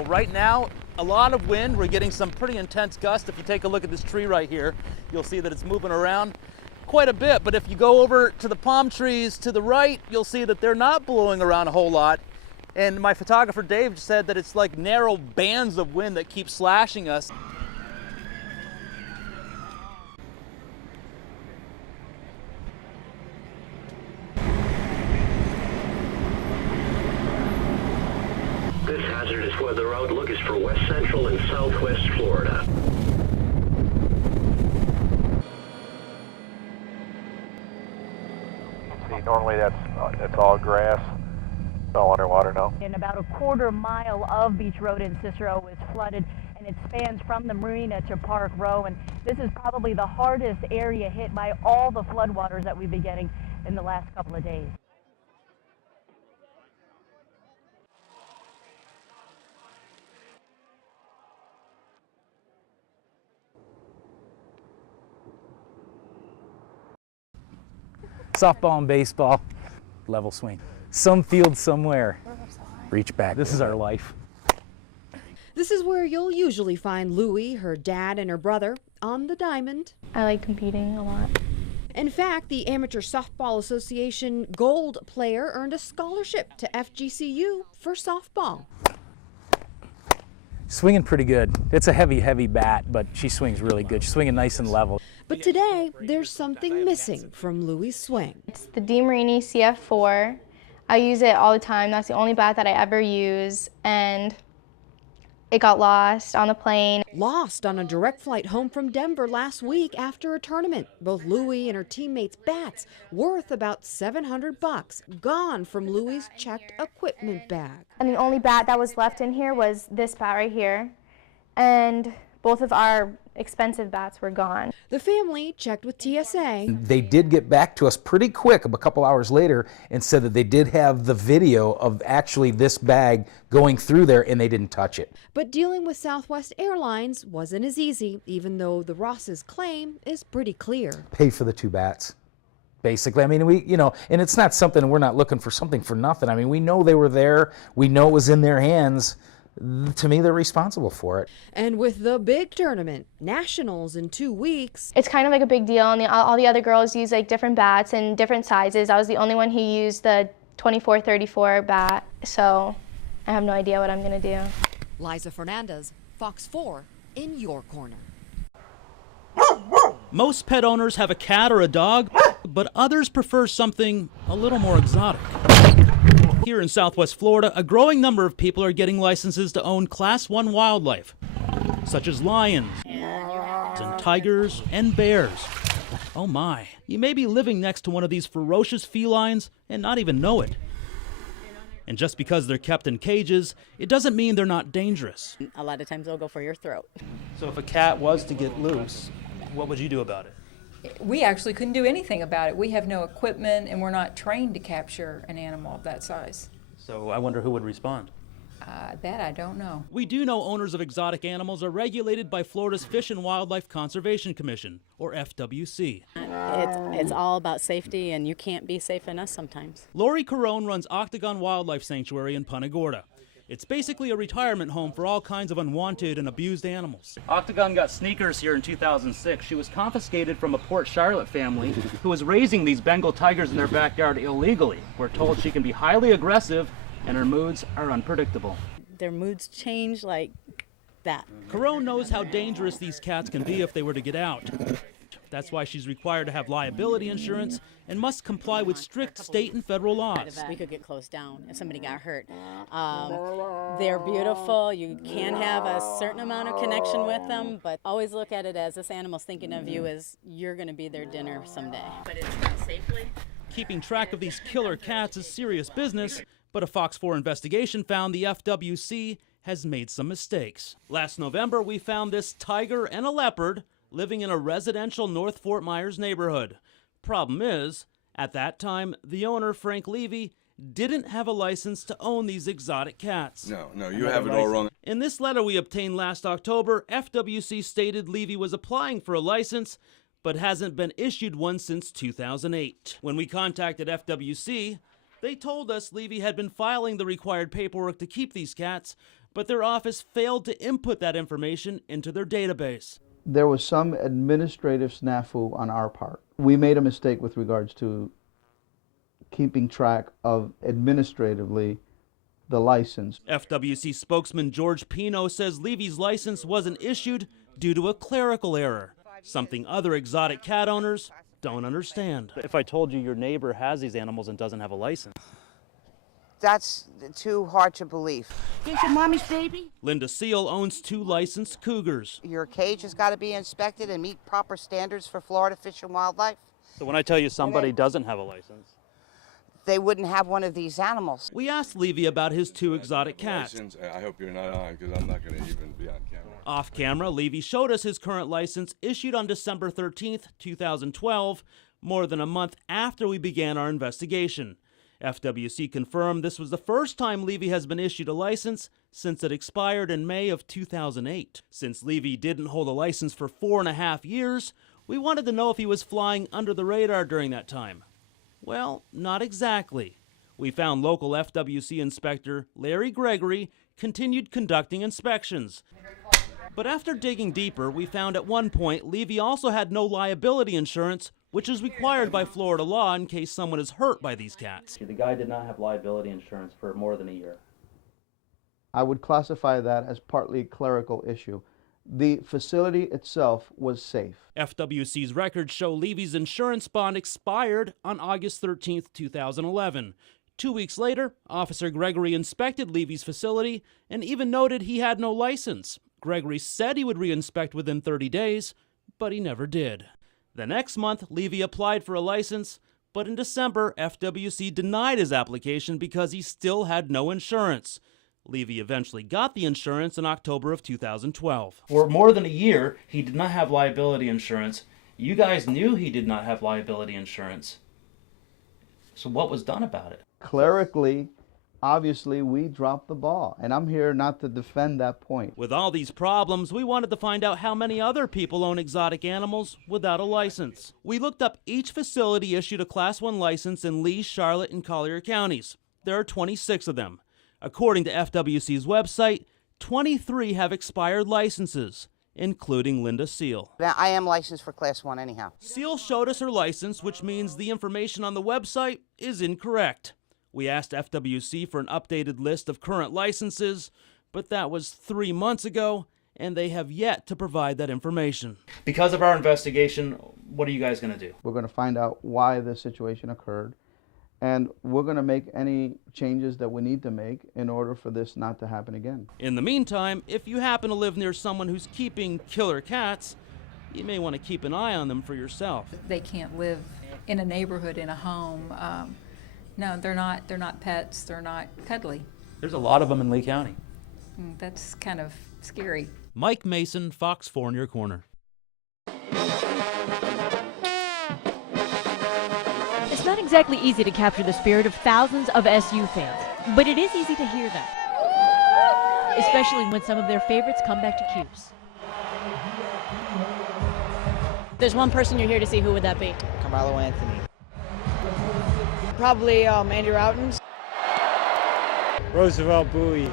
beautiful. Right now, a lot of wind. We're getting some pretty intense gusts. If you take a look at this tree right here, you'll see that it's moving around quite a bit. But if you go over to the palm trees to the right, you'll see that they're not blowing around a whole lot. And my photographer Dave said that it's like narrow bands of wind that keep slashing us. This hazardous weather outlook is for west central and southwest Florida. See, normally that's all grass. It's all underwater now. And about a quarter mile of Beach Road in Cicero is flooded, and it spans from the marina to Park Row. And this is probably the hardest area hit by all the floodwaters that we've been getting in the last couple of days. Softball and baseball, level swing. Some field somewhere, reach back. This is our life. This is where you'll usually find Louie, her dad, and her brother on the diamond. I like competing a lot. In fact, the Amateur Softball Association Gold player earned a scholarship to FGCU for softball. Swinging pretty good. It's a heavy, heavy bat, but she swings really good. She's swinging nice and level. But today, there's something missing from Louie's swing. It's the DeMarini CF4. I use it all the time. That's the only bat that I ever use, and it got lost on the plane. Lost on a direct flight home from Denver last week after a tournament. Both Louie and her teammates' bats, worth about $700, gone from Louie's checked equipment bag. And the only bat that was left in here was this bat right here, and both of our expensive bats were gone. The family checked with TSA. They did get back to us pretty quick, a couple hours later, and said that they did have the video of actually this bag going through there, and they didn't touch it. But dealing with Southwest Airlines wasn't as easy, even though the Ross's claim is pretty clear. Pay for the two bats. Basically, I mean, and it's not something, we're not looking for something for nothing. I mean, we know they were there. We know it was in their hands. To me, they're responsible for it. And with the big tournament, Nationals in 2 weeks. It's kind of like a big deal, and all the other girls use like different bats and different sizes. I was the only one who used the 24-34 bat, so I have no idea what I'm going to do. Liza Fernandez, Fox 4, in your corner. Most pet owners have a cat or a dog, but others prefer something a little more exotic. Here in Southwest Florida, a growing number of people are getting licenses to own Class 1 wildlife, such as lions and tigers and bears. Oh my, you may be living next to one of these ferocious felines and not even know it. And just because they're kept in cages, it doesn't mean they're not dangerous. A lot of times they'll go for your throat. So if a cat was to get loose, what would you do about it? We actually couldn't do anything about it. We have no equipment, and we're not trained to capture an animal of that size. So I wonder who would respond. That I don't know. We do know owners of exotic animals are regulated by Florida's Fish and Wildlife Conservation Commission, or FWC. It's all about safety, and you can't be safe in us sometimes. Lori Carone runs Octagon Wildlife Sanctuary in Punta Gorda. It's basically a retirement home for all kinds of unwanted and abused animals. Octagon got Sneakers here in 2006. She was confiscated from a Port Charlotte family who was raising these Bengal tigers in their backyard illegally. We're told she can be highly aggressive and her moods are unpredictable. Their moods change like that. Carone knows how dangerous these cats can be if they were to get out. That's why she's required to have liability insurance and must comply with strict state and federal laws. We could get closed down if somebody got hurt. They're beautiful. You can have a certain amount of connection with them, but always look at it as this animal's thinking of you as you're going to be their dinner someday. But it's done safely. Keeping track of these killer cats is serious business, but a Fox 4 investigation found the FWC has made some mistakes. Last November, we found this tiger and a leopard living in a residential North Fort Myers neighborhood. Problem is, at that time, the owner, Frank Levy, didn't have a license to own these exotic cats. No, you have it all wrong. In this letter we obtained last October, FWC stated Levy was applying for a license, but hasn't been issued one since 2008. When we contacted FWC, they told us Levy had been filing the required paperwork to keep these cats, but their office failed to input that information into their database. There was some administrative snafu on our part. We made a mistake with regards to keeping track of administratively the license. FWC spokesman George Pino says Levy's license wasn't issued due to a clerical error, something other exotic cat owners don't understand. If I told you your neighbor has these animals and doesn't have a license, that's too hard to believe. Here's your mommy's baby. Linda Seal owns 2 licensed cougars. Your cage has got to be inspected and meet proper standards for Florida Fish and Wildlife. so when I tell you somebody doesn't have a license, they wouldn't have one of these animals. We asked Levy about his 2 exotic cats. I hope you're not on, because I'm not going to even be on camera. Off camera, Levy showed us his current license issued on December 13th, 2012, more than a month after we began our investigation. FWC confirmed this was the first time Levy has been issued a license since it expired in May of 2008. Since Levy didn't hold a license for 4.5 years, we wanted to know if he was flying under the radar during that time. Well, not exactly. We found local FWC inspector Larry Gregory continued conducting inspections. But after digging deeper, we found at one point Levy also had no liability insurance, which is required by Florida law in case someone is hurt by these cats. the guy did not have liability insurance for more than a year. I would classify that as partly a clerical issue. The facility itself was safe. FWC's records show Levy's insurance bond expired on August 13th, 2011. 2 weeks later, Officer Gregory inspected Levy's facility and even noted he had no license. Gregory said he would re-inspect within 30 days, but he never did. The next month, Levy applied for a license, but in December, FWC denied his application because he still had no insurance. Levy eventually got the insurance in October of 2012. For more than a year, he did not have liability insurance. You guys knew he did not have liability insurance. So what was done about it? Clerically, obviously, we dropped the ball, and I'm here not to defend that point. With all these problems, we wanted to find out how many other people own exotic animals without a license. We looked up each facility issued a Class 1 license in Lee, Charlotte, and Collier counties. There are 26 of them. According to FWC's website, 23 have expired licenses, including Linda Seal. Now, I am licensed for Class 1 anyhow. Seal showed us her license, which means the information on the website is incorrect. We asked FWC for an updated list of current licenses, but that was 3 months ago, and they have yet to provide that information. Because of our investigation, what are you guys going to do? We're going to find out why this situation occurred, and we're going to make any changes that we need to make in order for this not to happen again. In the meantime, if you happen to live near someone who's keeping killer cats, you may want to keep an eye on them for yourself. They can't live in a neighborhood, in a home. No, they're not pets, they're not cuddly. There's a lot of them in Lee County. That's kind of scary. Mike Mason, Fox 4 in your corner. It's not exactly easy to capture the spirit of thousands of SU fans, but it is easy to hear them, especially when some of their favorites come back to Cuse. There's one person you're here to see. Who would that be? Carmelo Anthony. Probably Andy Routens. Roosevelt Bowie.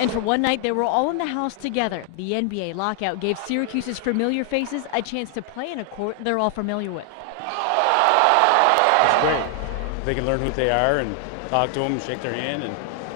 And for one night, they were all in the house together. The NBA lockout gave Syracuse's familiar faces a chance to play in a court they're all familiar with. It's great. They can learn who they are and talk to them, shake their hand, and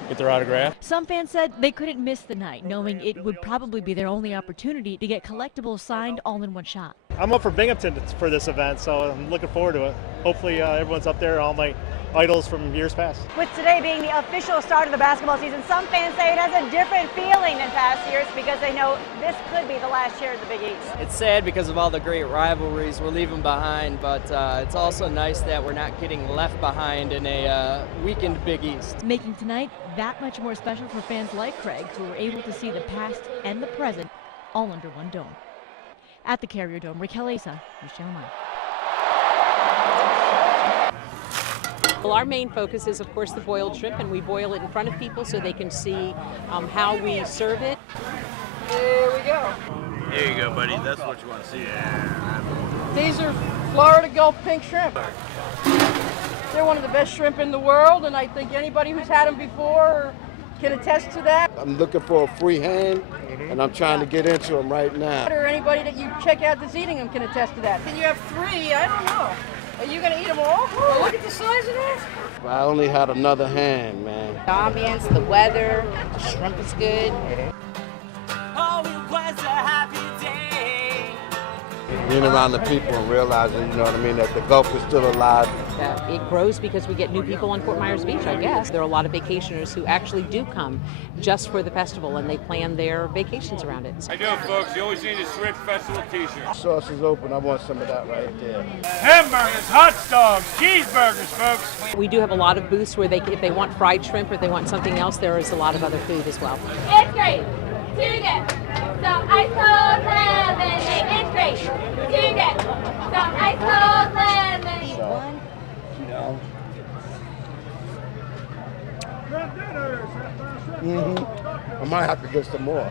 get their autograph. Some fans said they couldn't miss the night, knowing it would probably be their only opportunity to get collectibles signed all in one shot. I'm up for Binghamton for this event, so I'm looking forward to it. Hopefully everyone's up there, all my idols from years past. With today being the official start of the basketball season, some fans say it has a different feeling than past years because they know this could be the last year of the Big East. It's sad because of all the great rivalries we're leaving behind, but it's also nice that we're not getting left behind in a weakened Big East. Making tonight that much more special for fans like Craig, who were able to see the past and the present all under one dome. At the Carrier Dome, Raquel Asa, News Channel 9. Well, our main focus is, of course, the boiled shrimp, and we boil it in front of people so they can see how we serve it. Here we go. There you go, buddy. That's what you want to see. Yeah. These are Florida Gulf pink shrimp. They're one of the best shrimp in the world, and I think anybody who's had them before can attest to that. I'm looking for a free hand, and I'm trying to get into them right now. Or anybody that you check out that's eating them can attest to that. And you have 3, I don't know. Are you going to eat them all? Well, look at the size of that. I only had another hand, man. The ambience, the weather, the shrimp is good. Oh, it was a happy day. Being around the people and realizing, you know what I mean, that the Gulf is still alive. It grows because we get new people on Fort Myers Beach, I guess. There are a lot of vacationers who actually do come just for the festival, and they plan their vacations around it. I know, folks. You always need a Shrimp Festival t-shirt. Sauce is open. I want some of that right there. Hamburgers, hot dogs, cheeseburgers, folks. We do have a lot of booths where if they want fried shrimp or if they want something else, there is a lot of other food as well. It's great. Tuna. Some ice cold lemonade. It's great. Tuna. Some ice cold lemonade. You know. I might have to get some more.